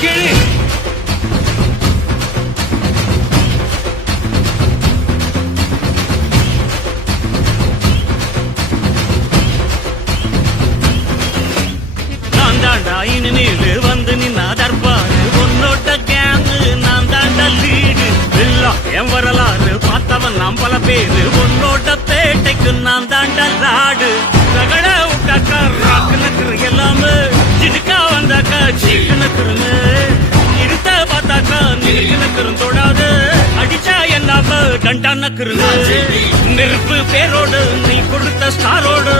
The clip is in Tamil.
கிளி நான் தாண்டா இனிமேலு வந்து நின்னா தர்பாரு உன்னோட கேங்கு நான் தாண்டா லீடு இல்ல என் வரலாறு பார்த்தவன் நாம் பல பேரு உன்னோட பேட்டைக்கு நான் தாண்டா லாடு ரகட விட்டாக்கா ராக்குனுக்குற எல்லாமே சிடுக்கா வந்தாக்கா சீக்குனுக்குறனு இருத்த பார்த்தாக்கா நிற்குனுக்குறும் தொடாது அடிச்சா என்னாம டண்டானக்குறனு நெருப்பு பேரோடு நீ கொடுத்த ஸ்டாரோடு